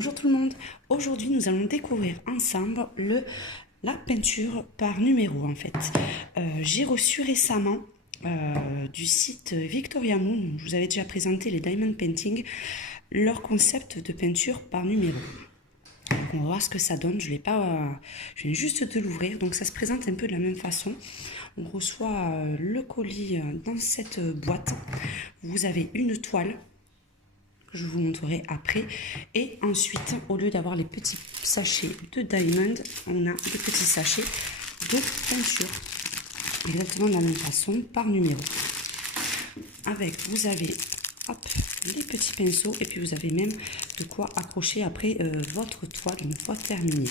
Bonjour tout le monde, aujourd'hui nous allons découvrir ensemble la peinture par numéro en fait. J'ai reçu récemment du site Victoria Moon, je vous avais déjà présenté les Diamond Painting, leur concept de peinture par numéro. Donc on va voir ce que ça donne, je viens juste de l'ouvrir, donc ça se présente un peu de la même façon. On reçoit le colis dans cette boîte, vous avez une toile que je vous montrerai après. Et ensuite, au lieu d'avoir les petits sachets de Diamond, on a des petits sachets de peinture. Exactement de la même façon, par numéro. Avec, vous avez les petits pinceaux et puis vous avez même de quoi accrocher après votre toile une fois terminée.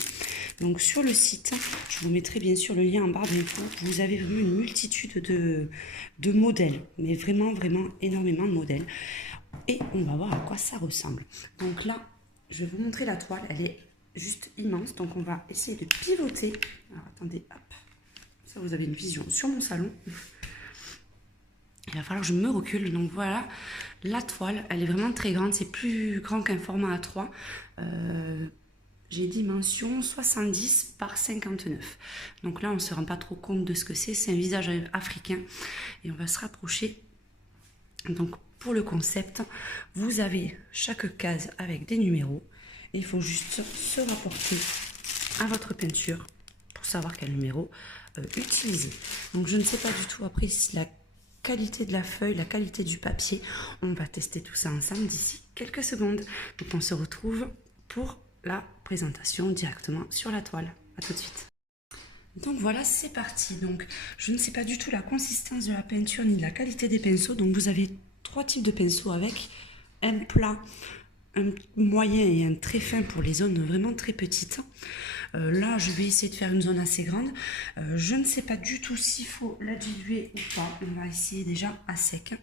Donc sur le site, je vous mettrai bien sûr le lien en barre d'infos. Vous avez vraiment une multitude de modèles, mais vraiment énormément de modèles. Et on va voir à quoi ça ressemble. Donc là, je vais vous montrer la toile. Elle est juste immense. Donc on va essayer de pivoter. Alors attendez, hop. Ça, vous avez une vision sur mon salon. Il va falloir que je me recule. Donc voilà, la toile, elle est vraiment très grande. C'est plus grand qu'un format A3. J'ai dimension 70 par 59. Donc là, on ne se rend pas trop compte de ce que c'est. C'est un visage africain. Et on va se rapprocher. Donc pour le concept, vous avez chaque case avec des numéros. Et il faut juste se rapporter à votre peinture pour savoir quel numéro utiliser. Donc je ne sais pas du tout après si la qualité de la feuille, la qualité du papier. On va tester tout ça ensemble d'ici quelques secondes. Donc on se retrouve pour la présentation directement sur la toile. A tout de suite. Donc voilà, c'est parti. Donc je ne sais pas du tout la consistance de la peinture ni de la qualité des pinceaux. Donc vous avez trois types de pinceaux avec un plat, un moyen et un très fin pour les zones vraiment très petites. Là, je vais essayer de faire une zone assez grande. Je ne sais pas du tout s'il faut la diluer ou pas. On va essayer déjà à sec.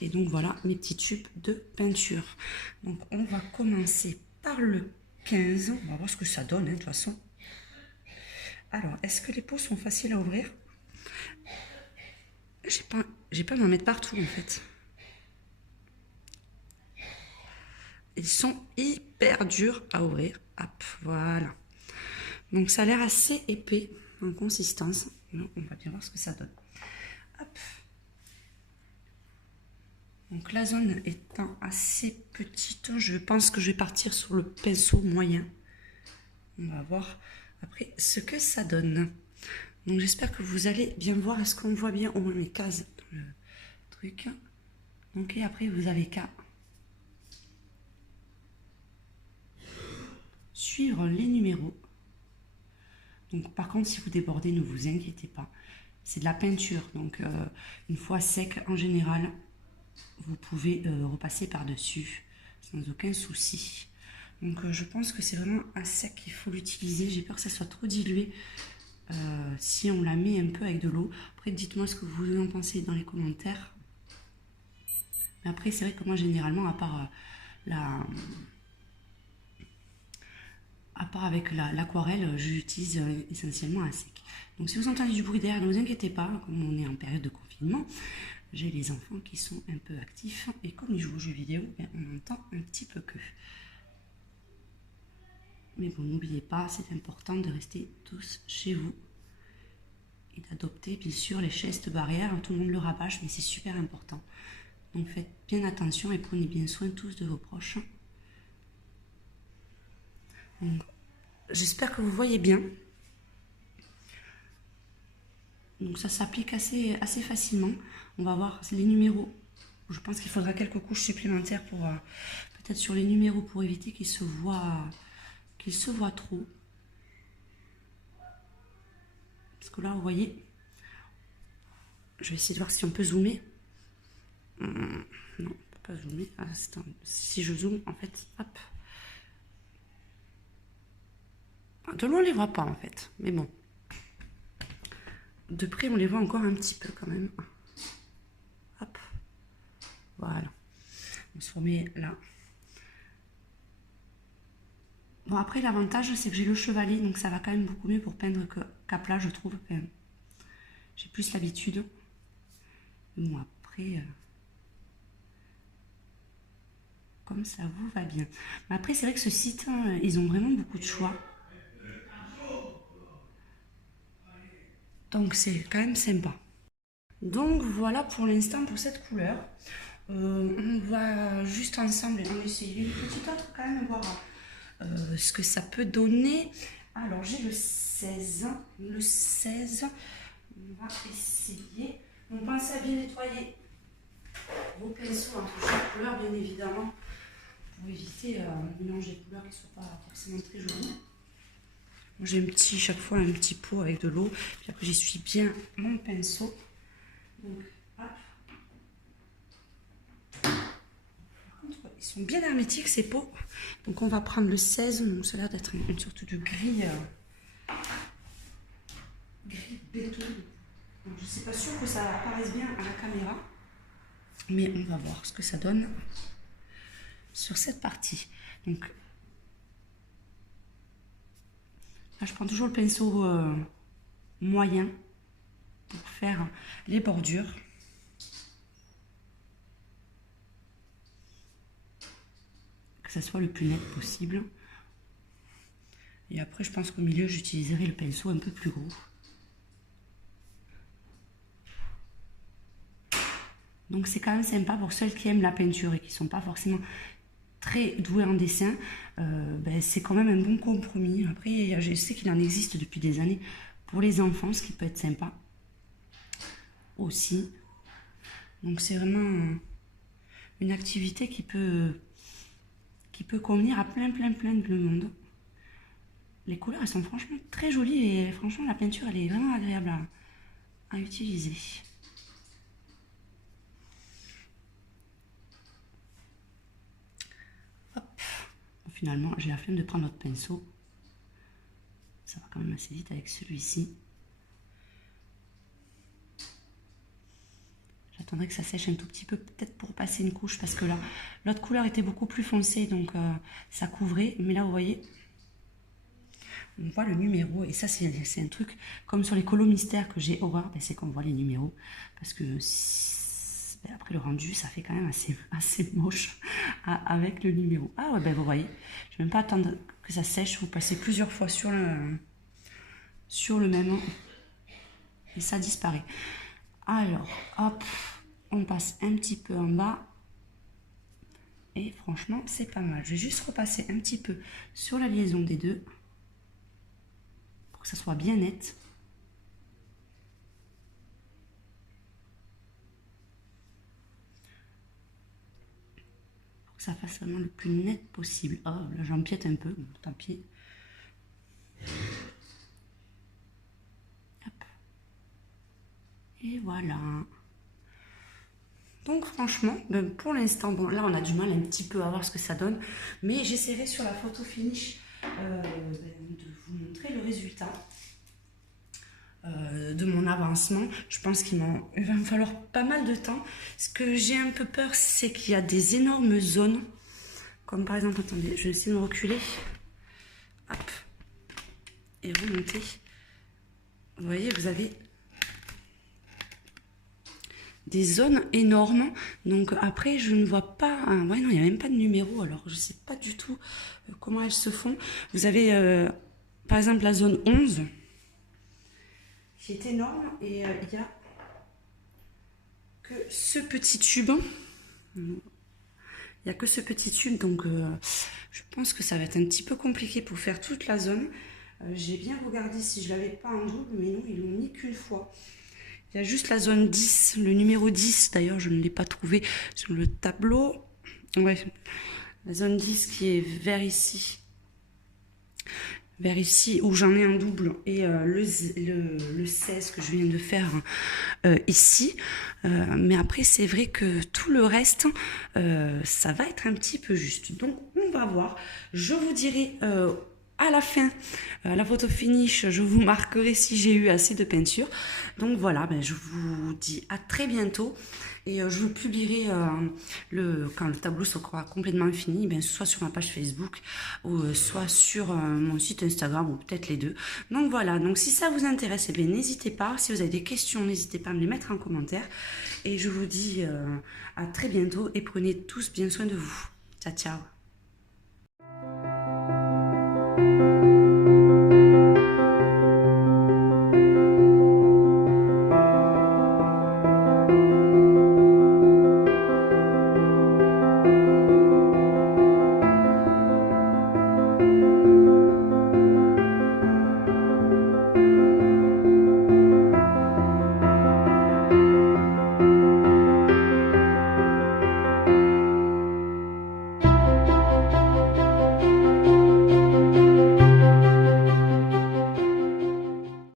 Et donc voilà mes petits tubes de peinture. Donc on va commencer par le 15. On va voir ce que ça donne de toute façon. Alors, est-ce que les pots sont faciles à ouvrir? J'ai pas à m'en mettre partout en fait. Ils sont hyper durs à ouvrir. Hop, voilà. Donc ça a l'air assez épais en consistance. On va bien voir ce que ça donne. Hop. Donc la zone étant assez petite, je pense que je vais partir sur le pinceau moyen. On va voir après ce que ça donne. Donc j'espère que vous allez bien voir. Est-ce qu'on voit bien au moins mes cases dans le truc? Donc et après vous avez qu'à suivre les numéros. Donc par contre si vous débordez, ne vous inquiétez pas. C'est de la peinture. Donc une fois sec, en général, vous pouvez repasser par-dessus sans aucun souci. Donc je pense que c'est vraiment à sec qu'il faut l'utiliser. J'ai peur que ça soit trop dilué. Si on la met un peu avec de l'eau. Après, dites-moi ce que vous en pensez dans les commentaires. Mais après, c'est vrai que moi, généralement, à part avec l'aquarelle, j'utilise essentiellement à sec. Donc, si vous entendez du bruit derrière, ne vous inquiétez pas. Comme on est en période de confinement, j'ai les enfants qui sont un peu actifs. Et comme ils jouent aux jeux vidéo, on entend un petit peu que. Mais bon, n'oubliez pas, c'est important de rester tous chez vous et d'adopter bien sûr les gestes barrières. Tout le monde le rabâche, mais c'est super important. Donc faites bien attention et prenez bien soin tous de vos proches. J'espère que vous voyez bien. Donc ça s'applique assez facilement. On va voir les numéros. Je pense qu'il faudra quelques couches supplémentaires pour peut-être sur les numéros pour éviter qu'ils se voient trop. Parce que là, vous voyez, je vais essayer de voir si on peut zoomer. Non, on ne peut pas zoomer. Ah, si je zoome, en fait, hop. De loin, on ne les voit pas, en fait. Mais bon. De près, on les voit encore un petit peu, quand même. Hop. Voilà. On se remet là. Bon, après, l'avantage, c'est que j'ai le chevalet, donc ça va quand même beaucoup mieux pour peindre qu'à plat, je trouve. Enfin, j'ai plus l'habitude. Bon, après... comme ça vous va bien. Mais après, c'est vrai que ce site, hein, ils ont vraiment beaucoup de choix. Donc, c'est quand même sympa. Donc, voilà pour l'instant pour cette couleur. On va juste ensemble en essayer une petite autre quand même, voir ce que ça peut donner. Alors, j'ai le 16. Le 16, on va essayer. Donc, pensez à bien nettoyer vos pinceaux entre chaque couleur, bien évidemment, pour éviter de mélanger des couleurs qui ne soient pas forcément très jolies. Moi, j'ai chaque fois un petit pot avec de l'eau, puis après j'essuie bien mon pinceau. Donc, hop. Par contre, ils sont bien hermétiques ces pots. Donc on va prendre le 16, donc ça a l'air d'être une sorte de gris, gris béton. Donc, je ne suis pas sûre que ça apparaisse bien à la caméra, mais on va voir ce que ça donne sur cette partie. Donc là, je prends toujours le pinceau moyen pour faire les bordures. Que ça soit le plus net possible. Et après, je pense qu'au milieu, j'utiliserai le pinceau un peu plus gros. Donc c'est quand même sympa pour ceux qui aiment la peinture et qui ne sont pas forcément très doués en dessin. C'est quand même un bon compromis. Après, je sais qu'il en existe depuis des années pour les enfants, ce qui peut être sympa aussi. Donc c'est vraiment une activité qui peut convenir à plein de monde. Les couleurs, elles sont franchement très jolies et franchement, la peinture, elle est vraiment agréable à utiliser. Hop. Finalement, j'ai la flemme de prendre notre pinceau. Ça va quand même assez vite avec celui-ci. J'attendrai que ça sèche un tout petit peu, peut-être pour passer une couche, parce que là, l'autre couleur était beaucoup plus foncée, donc ça couvrait. Mais là, vous voyez, on voit le numéro, et ça, c'est un truc, comme sur les colos mystères que j'ai horreur, c'est qu'on voit les numéros, parce que après le rendu, ça fait quand même assez moche avec le numéro. Ah ouais, vous voyez, je ne vais même pas attendre que ça sèche, vous passez plusieurs fois sur le même, et ça disparaît. Alors, hop, on passe un petit peu en bas. Et franchement, c'est pas mal. Je vais juste repasser un petit peu sur la liaison des deux. Pour que ça soit bien net. Pour que ça fasse vraiment le plus net possible. Oh, là j'empiète un peu, bon, tant pis. Hop. Et voilà. Donc franchement, pour l'instant, bon là on a du mal un petit peu à voir ce que ça donne, mais j'essaierai sur la photo finish de vous montrer le résultat de mon avancement. Je pense qu'il va me falloir pas mal de temps. Ce que j'ai un peu peur, c'est qu'il y a des énormes zones, comme par exemple, attendez, je vais essayer de me reculer, hop, et remonter. Vous voyez, vous avez des zones énormes, donc après je ne vois pas, ouais non, il n'y a même pas de numéro, alors je ne sais pas du tout comment elles se font. Vous avez par exemple la zone 11 qui est énorme, et il n'y a que ce petit tube, donc je pense que ça va être un petit peu compliqué pour faire toute la zone. J'ai bien regardé si je l'avais pas en double, mais non, ils l'ont mis qu'une fois. Il y a juste la zone 10, le numéro 10, d'ailleurs je ne l'ai pas trouvé sur le tableau. Ouais, la zone 10 qui est vers ici où j'en ai un double, et le 16 que je viens de faire ici. Mais après c'est vrai que tout le reste, ça va être un petit peu juste. Donc on va voir, je vous dirai à la fin, la photo finish, je vous marquerai si j'ai eu assez de peinture. Donc voilà, je vous dis à très bientôt, et je vous publierai quand le tableau sera complètement fini, soit sur ma page Facebook ou soit sur mon site Instagram, ou peut-être les deux. Donc voilà, donc si ça vous intéresse, n'hésitez pas. Si vous avez des questions, n'hésitez pas à me les mettre en commentaire, et je vous dis à très bientôt, et prenez tous bien soin de vous. Ciao, ciao.